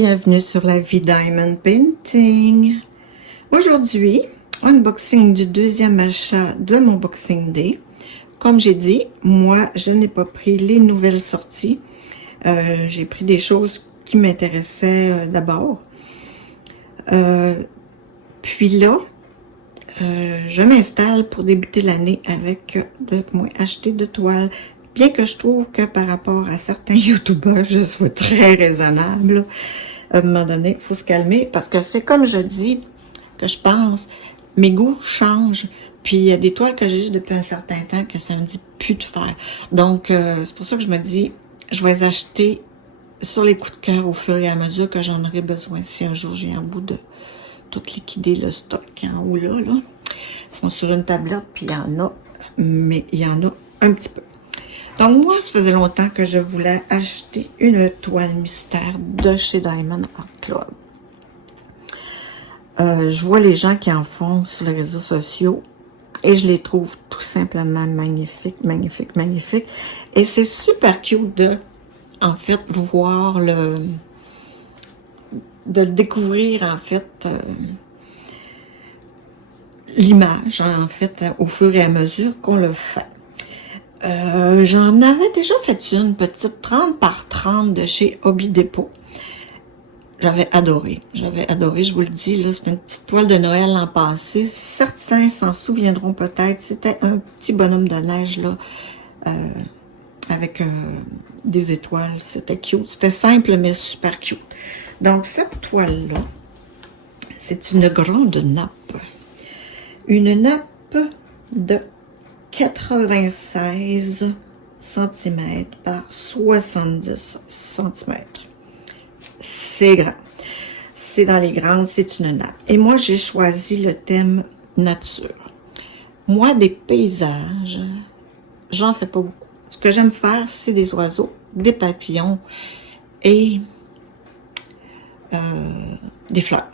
bienvenue sur la vie Diamond Painting. Aujourd'hui, unboxing du deuxième achat de mon Boxing Day. Comme j'ai dit, moi, je n'ai pas pris les nouvelles sorties. J'ai pris des choses qui m'intéressaient d'abord. Puis là, je m'installe pour débuter l'année avec acheter de toiles. Bien que je trouve que par rapport à certains youtubeurs, je sois très raisonnable. À un moment donné, il faut se calmer parce que c'est comme je dis que je pense, mes goûts changent. Puis il y a des toiles que j'ai depuis un certain temps que ça me dit plus de faire. Donc c'est pour ça que je me dis, je vais les acheter sur les coups de cœur au fur et à mesure que j'en aurai besoin. Si un jour j'ai un bout de tout liquider le stock en haut là. Ils sont sur une tablette, puis il y en a, mais il y en a un petit peu. Donc moi, ça faisait longtemps que je voulais acheter une toile mystère de chez Diamond Art Club. Je vois les gens qui en font sur les réseaux sociaux et je les trouve tout simplement magnifiques, magnifiques, magnifiques. Et c'est super cute de, en fait, voir de le découvrir, en fait, l'image, en fait, au fur et à mesure qu'on le fait. J'en avais déjà fait une petite 30 par 30 de chez Hobby Depot. J'avais adoré, je vous le dis, là, c'était une petite toile de Noël l'an passé. Certains s'en souviendront peut-être, c'était un petit bonhomme de neige, là, avec des étoiles, c'était cute, c'était simple mais super cute. Donc cette toile-là, c'est une grande nappe. Une nappe de 96 cm par 70 cm. C'est grand. C'est dans les grandes, c'est une nappe. Et moi, j'ai choisi le thème nature. Moi, des paysages, j'en fais pas beaucoup. Ce que j'aime faire, c'est des oiseaux, des papillons et des fleurs.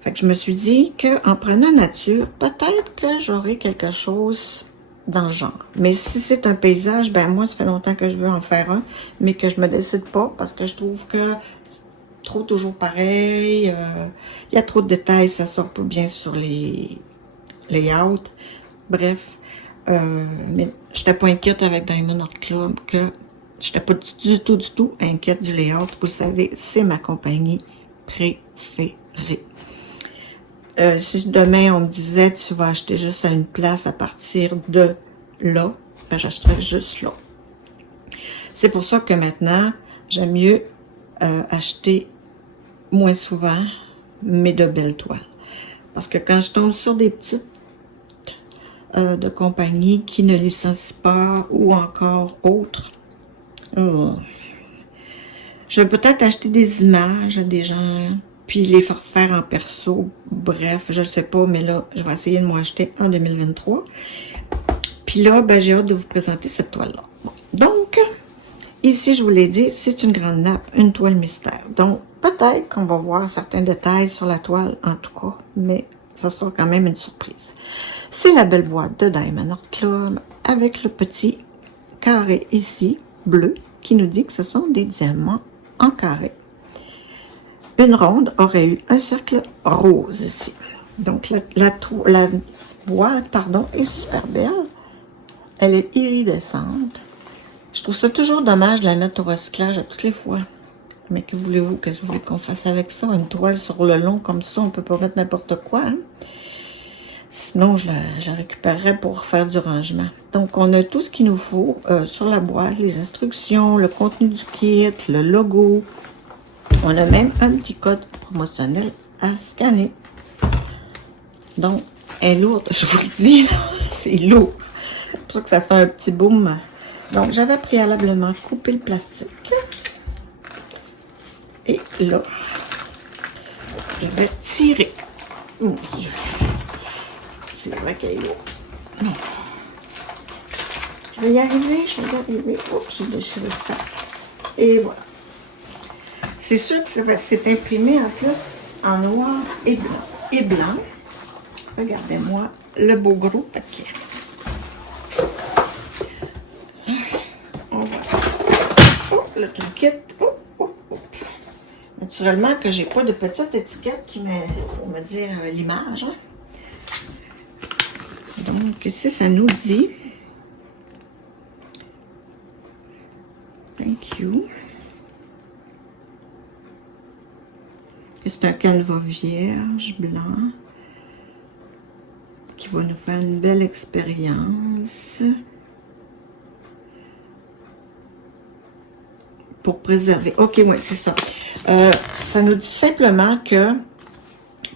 Fait que je me suis dit qu'en prenant nature, peut-être que j'aurai quelque chose dans le genre. Mais si c'est un paysage, ben moi, ça fait longtemps que je veux en faire un, mais que je me décide pas parce que je trouve que c'est trop toujours pareil. Il y a trop de détails, ça sort pas bien sur les layouts. Bref, mais j'étais pas inquiète avec Diamond Art Club, que j'étais pas du tout inquiète du layout. Vous savez, c'est ma compagnie préférée. Si demain on me disait tu vas acheter juste à une place à partir de là, ben j'achèterais juste là. C'est pour ça que maintenant, j'aime mieux acheter moins souvent, mais de belles toiles. Parce que quand je tombe sur des petites de compagnie qui ne licencient pas ou encore autres, je vais peut-être acheter des images à des gens puis les faire faire en perso, bref, je ne sais pas, mais là, je vais essayer de m'en acheter en 2023. Puis là, ben, j'ai hâte de vous présenter cette toile-là. Bon. Donc, ici, je vous l'ai dit, c'est une grande nappe, une toile mystère. Donc, peut-être qu'on va voir certains détails sur la toile, en tout cas, mais ça sera quand même une surprise. C'est la belle boîte de Diamond Art Club avec le petit carré ici, bleu, qui nous dit que ce sont des diamants en carré. Une ronde aurait eu un cercle rose ici. Donc, la boîte, pardon, est super belle. Elle est iridescente. Je trouve ça toujours dommage de la mettre au recyclage à toutes les fois. Mais que voulez-vous? Qu'est-ce que vous voulez qu'on fasse avec ça? Une toile sur le long comme ça, on peut pas mettre n'importe quoi. Hein? Sinon, je la récupérerais pour faire du rangement. Donc, on a tout ce qu'il nous faut sur la boîte, les instructions, le contenu du kit, le logo. On a même un petit code promotionnel à scanner. Donc, elle est lourde, je vous le dis, c'est lourd. C'est pour ça que ça fait un petit boom. Donc, j'avais préalablement coupé le plastique. Et là, je vais tirer. Mon Dieu. C'est vrai qu'elle est lourde. Je vais y arriver, Oups, j'ai déchiré ça. Et voilà. C'est sûr que c'est imprimé en plus en noir et blanc. Regardez-moi le beau gros paquet. On va ça. Oh, le toolkit. Oh. Naturellement que j'ai pas de petite étiquette pour me dire l'image. Hein. Donc ici, ça nous dit Thank you. C'est un canevas vierge blanc qui va nous faire une belle expérience pour préserver. Ok, oui, c'est ça. Ça nous dit simplement que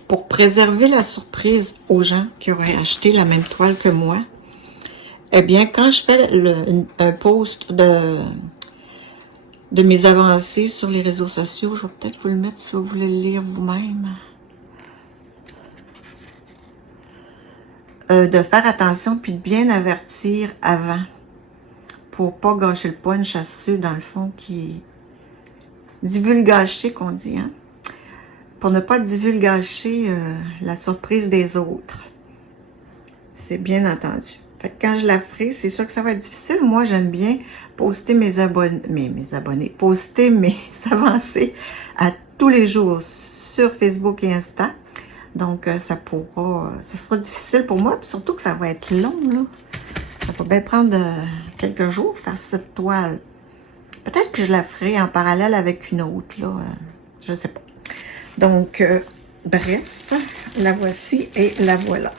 pour préserver la surprise aux gens qui auraient acheté la même toile que moi, eh bien, quand je fais un post de mes avancées sur les réseaux sociaux, je vais peut-être vous le mettre si vous voulez le lire vous-même. De faire attention puis de bien avertir avant pour pas gâcher le punch à ceux, dans le fond, qui divulgacher qu'on dit, hein? Pour ne pas divulgacher la surprise des autres. C'est bien entendu. Fait que quand je la ferai, c'est sûr que ça va être difficile. Moi, j'aime bien poster mes abonnés, poster mes avancées à tous les jours sur Facebook et Insta. Donc, ça sera difficile pour moi, puis surtout que ça va être long, là. Ça va bien prendre quelques jours faire cette toile. Peut-être que je la ferai en parallèle avec une autre, là. Je sais pas. Donc, bref, la voici et la voilà.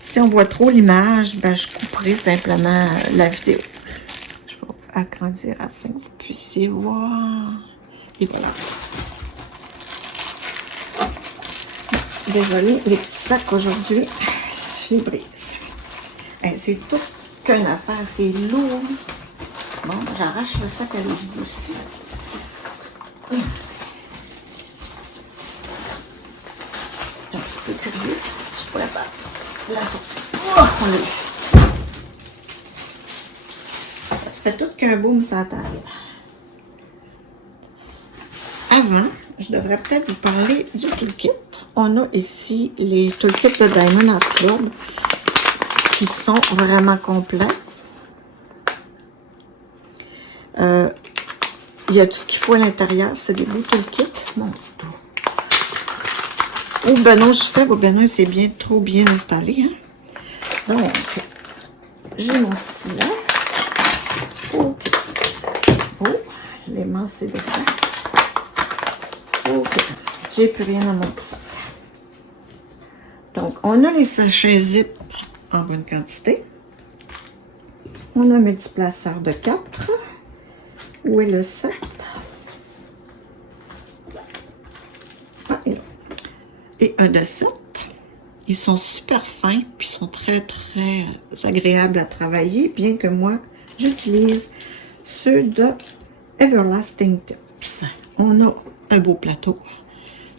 Si on voit trop l'image, ben, je couperai simplement la vidéo. Je vais agrandir afin que vous puissiez voir. Et voilà. Désolée, les petits sacs aujourd'hui, je les brise. C'est tout qu'une affaire, c'est lourd. Bon, j'arrache le sac à l'évier aussi. C'est un petit peu curieux. Je pourrais pas la sortir. Oh, on l'a eu. Ça fait tout qu'un boom sur la table. Avant, je devrais peut-être vous parler du toolkit. On a ici les toolkits de Diamond Art Club qui sont vraiment complets. Il y a tout ce qu'il faut à l'intérieur. C'est des beaux toolkits. Mon Dieu. Oh, ben non, Benoît, c'est trop bien installé. Hein? Donc, j'ai mon stylet. OK. Oh, l'aimant, c'est de fait. OK. J'ai plus rien dans mon petit sac. Donc, on a les sachets zip en bonne quantité. On a un multiplaceur de 4. Où est le 7? Ah, et là. Et un de 7. Ils sont super fins, puis sont très, très agréables à travailler, bien que moi, j'utilise ceux de Everlasting Tips. On a un beau plateau,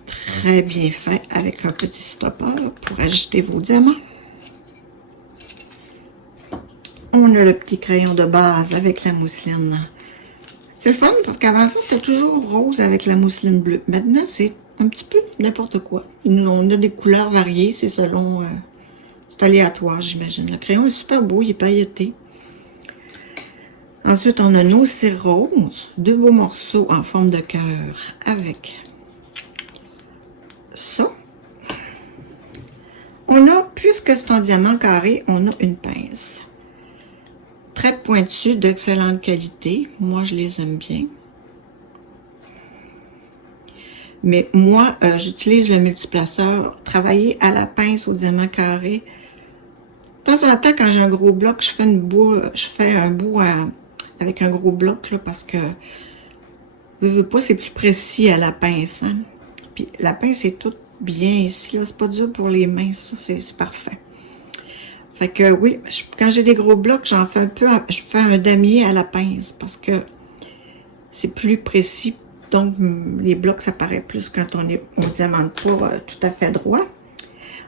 très bien fait, avec un petit stopper pour ajuster vos diamants. On a le petit crayon de base avec la mousseline. C'est le fun, parce qu'avant ça, c'était toujours rose avec la mousseline bleue. Maintenant, c'est un petit peu n'importe quoi. On a des couleurs variées, c'est selon... c'est aléatoire, j'imagine. Le crayon est super beau, il est pailleté. Ensuite, on a nos cires roses. 2 beaux morceaux en forme de cœur avec ça. On a, puisque c'est en diamant carré, on a une pince. Très pointue, d'excellente qualité. Moi, je les aime bien. Mais moi, j'utilise le multiplaceur, travailler à la pince au diamant carré. De temps en temps, quand j'ai un gros bloc, je fais un bout avec un gros bloc, là, parce que, je veux pas, c'est plus précis à la pince. Hein? Puis la pince est toute bien ici, là, c'est pas dur pour les mains, ça, c'est parfait. Fait que oui, quand j'ai des gros blocs, j'en fais un peu, je fais un damier à la pince, parce que c'est plus précis. Donc, les blocs, ça paraît plus quand on est au diamant pas tout à fait droit.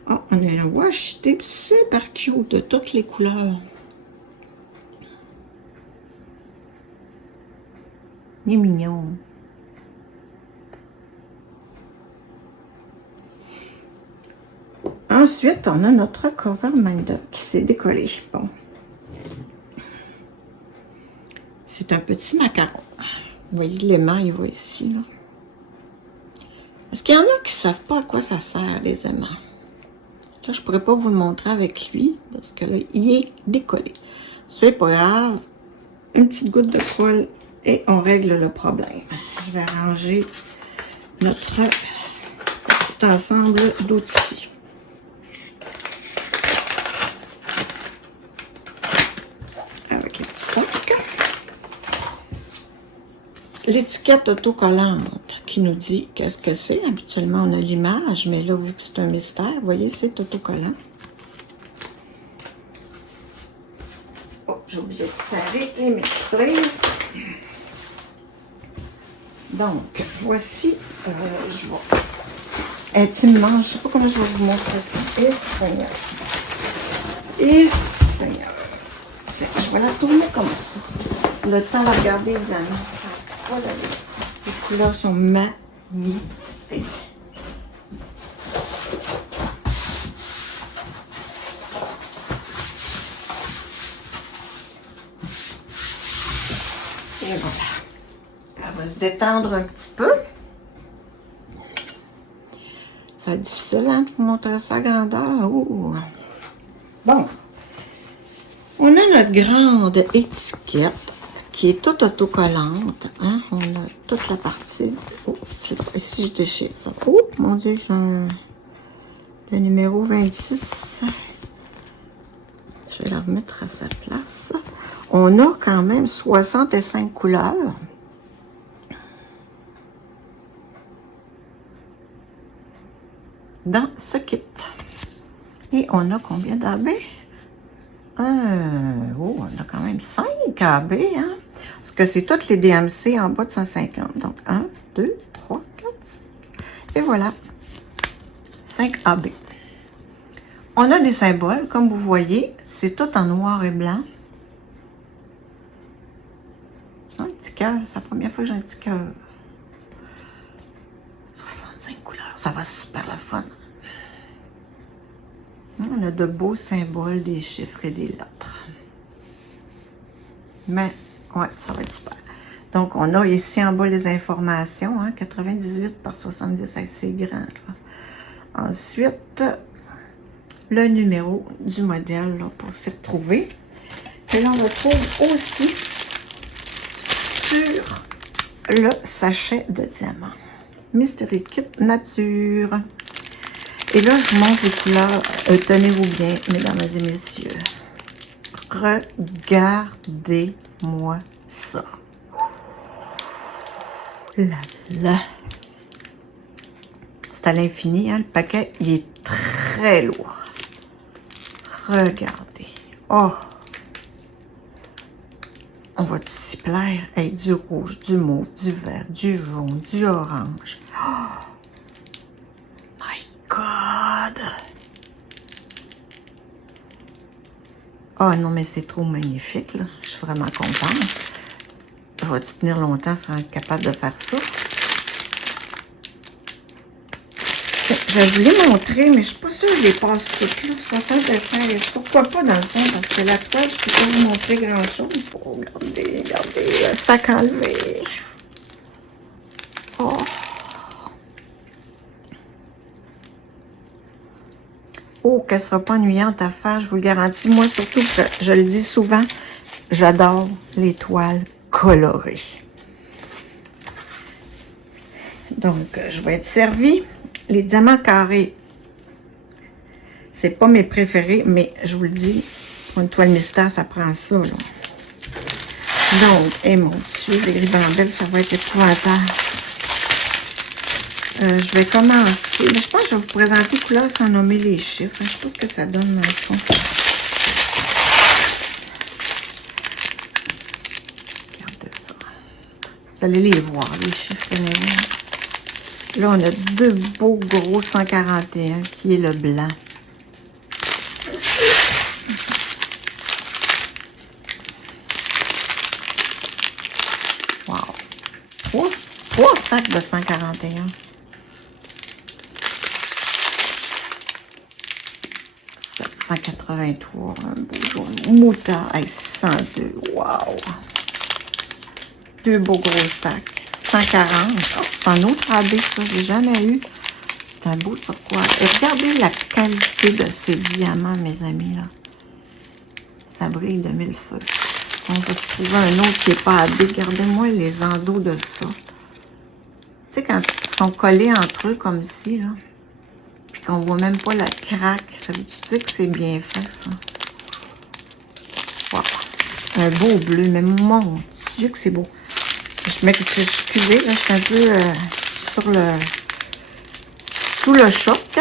Oh, on a un washi tape super cute de toutes les couleurs. Il est mignon. Ensuite, on a notre cover minder qui s'est décollé. Bon. C'est un petit macaron. Vous voyez, l'aimant, il va ici, là. Parce qu'il y en a qui ne savent pas à quoi ça sert, les aimants. Là, je ne pourrais pas vous le montrer avec lui, parce que là, il est décollé. C'est pas grave. Une petite goutte de poil et on règle le problème. Je vais arranger notre petit ensemble d'outils. Avec un petit sac. L'étiquette autocollante qui nous dit qu'est-ce que c'est. Habituellement, on a l'image, mais là, vu que c'est un mystère, vous voyez, c'est autocollant. Oh, j'ai oublié de serrer les misplaces. Donc, voici, je vais... Elle est immense, je ne sais pas comment je vais vous montrer ça. Et Seigneur. Et Seigneur. Je vais la tourner comme ça. Le temps de regarder les diamants. Voilà. Les couleurs sont magnifiques. Et voilà. Elle va se détendre un petit peu. Ça va être difficile hein, de vous montrer sa grandeur. Ouh. Bon. On a notre grande étiquette qui est toute autocollante. Hein? On a toute la partie. Oups, là. Ici, je déchire ça. Oh, mon Dieu, j'ai le numéro 26. Je vais la remettre à sa place. On a quand même 65 couleurs. Dans ce kit. Et on a combien d'AB? Oh, on a quand même 5 AB, hein? Parce que c'est toutes les DMC en bas de 150. Donc, 1, 2, 3, 4, 5. Et voilà. 5 AB. On a des symboles, comme vous voyez. C'est tout en noir et blanc. Un petit cœur. C'est la première fois que j'ai un petit cœur. 65 couleurs. Ça va super la fun. On a de beaux symboles, des chiffres et des lettres. Mais, ouais, ça va être super. Donc, on a ici en bas les informations, hein, 98 par 70, c'est grand. Là. Ensuite, le numéro du modèle là, pour s'y retrouver. Et là, on retrouve aussi sur le sachet de diamants. Mystery Kit Nature. Et là, je vous montre les couleurs. Tenez-vous bien, mesdames et messieurs. Regardez-moi ça. Là, là. C'est à l'infini, hein? Le paquet, il est très lourd. Regardez. Oh! On va s'y plaire avec du rouge, du mauve, du vert, du jaune, du orange. Oh! My God! Oh non, mais c'est trop magnifique, là. Je suis vraiment contente. Je vais tenir longtemps sans être capable de faire ça. Je voulais montrer, mais je ne suis pas sûre que je les passe toutes là. 76. Pourquoi pas dans le fond? Parce que la toile, je ne peux pas vous montrer grand-chose. Oh, regardez, regardez, le sac enlevé. Oh! Oh, qu'elle ne sera pas ennuyante à faire, je vous le garantis. Moi, surtout, je le dis souvent, j'adore les toiles colorées. Donc, je vais être servie. Les diamants carrés, c'est pas mes préférés, mais je vous le dis, pour une toile mystère, ça prend ça, là. Donc, et mon Dieu, les ribambelles, ça va être épouvantable. Je vais commencer. Mais je pense que je vais vous présenter les couleurs sans nommer les chiffres. Je sais pas ce que ça donne dans le fond. Regardez ça. Vous allez les voir, les chiffres. Là, on a deux beaux gros 141 qui est le blanc. Wow. Trois sacs de 141. 783, un beau jaune moutarde, 602, wow! Deux beaux gros sacs, 740. Oh, c'est un autre AB, ça, j'ai jamais eu. C'est un beau turquoise. Et regardez la qualité de ces diamants, mes amis, là. Ça brille de mille feux. On va se trouver un autre qui n'est pas AB. Regardez-moi les endos de ça. Tu sais, quand ils sont collés entre eux comme ci, là, puis qu'on voit même pas la craque, ça veut dire que c'est bien fait, ça. Wow. Un beau bleu, mais mon Dieu que c'est beau. Je m'excuse, là, je suis un peu sous le choc.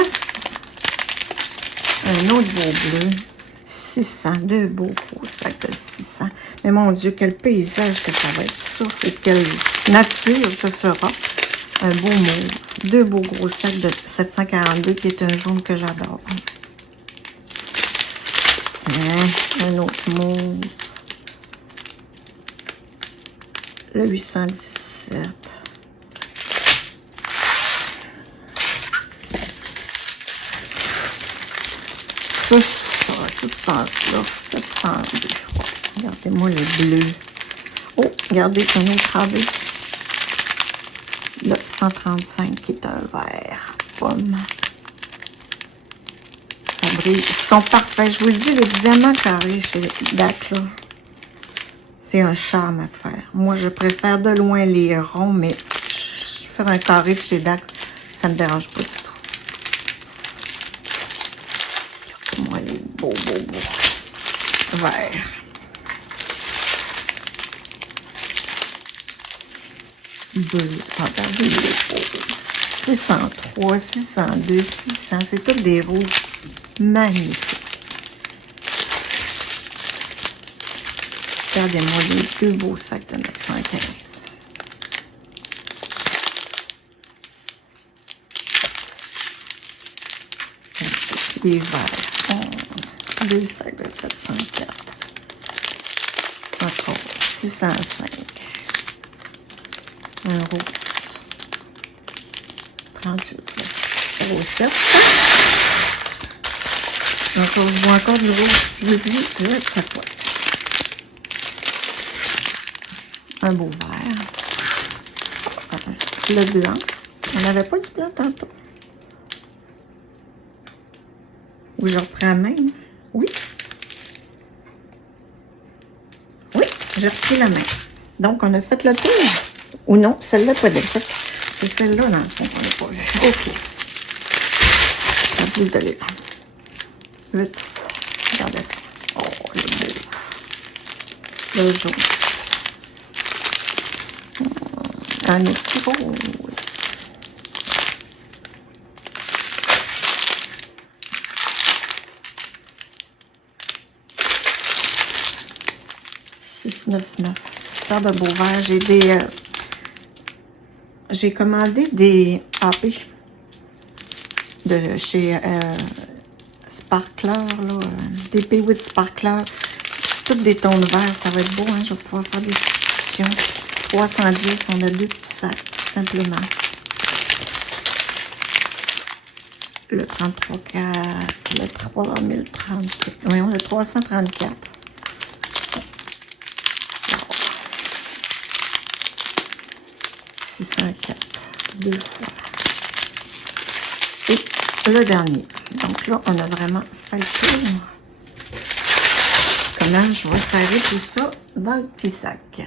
Un autre beau bleu. 600, deux beaux gros sacs de 600. Mais mon Dieu, quel paysage que ça va être ça. Et quelle nature ce sera. Un beau mauve. Deux beaux gros sacs de 742 qui est un jaune que j'adore. Un autre mauve. Le 817. Ça, ce sens-là. 702. Regardez-moi le bleu. Oh, regardez un autre AB. Le 135 qui est un vert pomme. Ça brille. Ils sont parfaits. Je vous le dis, les diamants carrés chez DAC, là, c'est un charme à faire. Moi, je préfère de loin les ronds, mais faire un carré de chez DAC, ça ne me dérange pas du tout. Moi, les beaux verts. Bleu. Regardez les beaux. 603, 602, 600. C'est tous des rouges magnifiques. Regardez-moi les deux beaux sacs de 915. Des verts. Oh, deux sacs de 704. Encore 605. Un rouge. 38. Rouge 7. Encore, je vois encore du rouge. Je vous dis, là, ça quoi. Un beau vert. Le blanc. On n'avait pas du blanc tantôt. Ou je reprends même. Oui. Oui, j'ai repris la main. Donc, on a fait le tour. Ou non, celle-là pas défaite. C'est celle-là, dans le fond, qu'on n'a pas vue. OK. La boule de lait. 8. Regardez ça. Oh, le beau. Le jaune. Un petit rose. Super de beau vert. J'ai des... j'ai commandé des AP de chez Sparkler, là, des P8 Sparkler. Toutes des tons de vert. Ça va être beau, hein? Je vais pouvoir faire des substitutions. 310, on a deux petits sacs, tout simplement. Le 33,4, le 3034. Voyons, le 334. 604, deux fois. Et le dernier. Donc là, on a vraiment fait le tour. Comment je vais serrer tout ça dans le petit sac.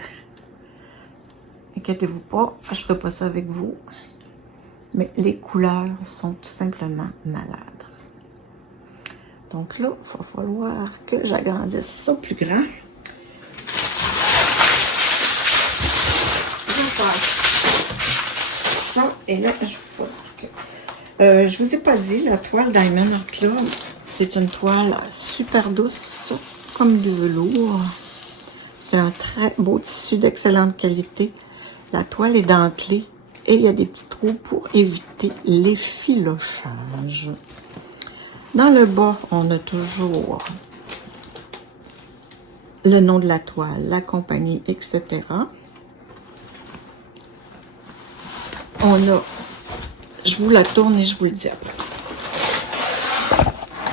Inquiétez-vous pas, je ne ferai pas ça avec vous. Mais les couleurs sont tout simplement malades. Donc là, il va falloir que j'agrandisse ça plus grand. Je vais faire ça. Et là, je vous que... je vous ai pas dit, la toile Diamond Art Club, c'est une toile super douce, comme du velours. C'est un très beau tissu d'excellente qualité. La toile est dentelée et il y a des petits trous pour éviter l'effilochage. Dans le bas, on a toujours le nom de la toile, la compagnie, etc. On a, je vous la tourne et je vous le dis après.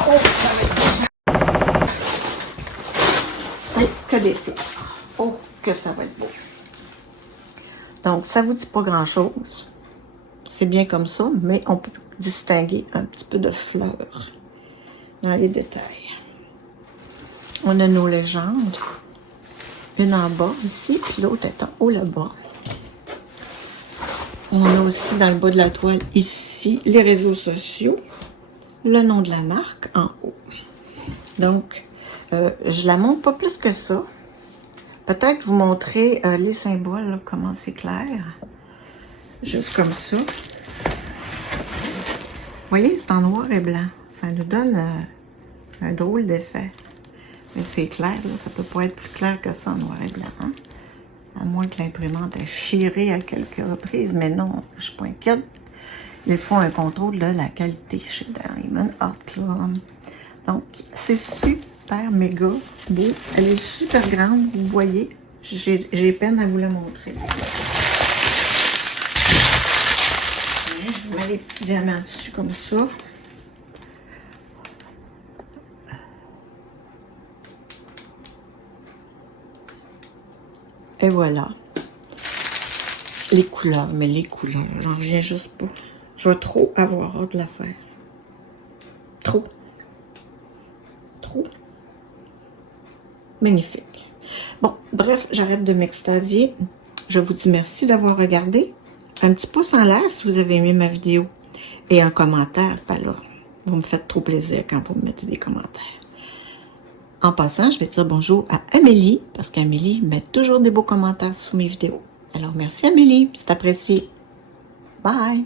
Oh, ça va être beau. C'est que des fleurs. Oh, que ça va être beau. Donc, ça vous dit pas grand-chose. C'est bien comme ça, mais on peut distinguer un petit peu de fleurs dans les détails. On a nos légendes. Une en bas ici, puis l'autre est en haut là-bas. On a aussi dans le bas de la toile ici les réseaux sociaux, le nom de la marque en haut. Donc, je la montre pas plus que ça. Peut-être vous montrer les symboles, là, comment c'est clair. Juste comme ça. Vous voyez, c'est en noir et blanc. Ça nous donne un drôle d'effet. Mais c'est clair, là, ça peut pas être plus clair que ça en noir et blanc. Hein? À moins que l'imprimante ait chiré à quelques reprises, mais non, je suis pas inquiète. Ils font un contrôle de la qualité chez Diamond Art Club. Donc, c'est super méga beau. Elle est super grande, vous voyez. J'ai peine à vous la montrer. Je mets les petits diamants dessus comme ça. Et voilà. Les couleurs, mais les couleurs, j'en reviens juste pas. Je vais trop avoir hâte de la faire. Trop. Trop. Magnifique. Bon, bref, j'arrête de m'extasier. Je vous dis merci d'avoir regardé. Un petit pouce en l'air si vous avez aimé ma vidéo. Et un commentaire, pas là. Vous me faites trop plaisir quand vous me mettez des commentaires. En passant, je vais dire bonjour à Amélie, parce qu'Amélie met toujours des beaux commentaires sous mes vidéos. Alors, merci Amélie, c'est apprécié. Bye!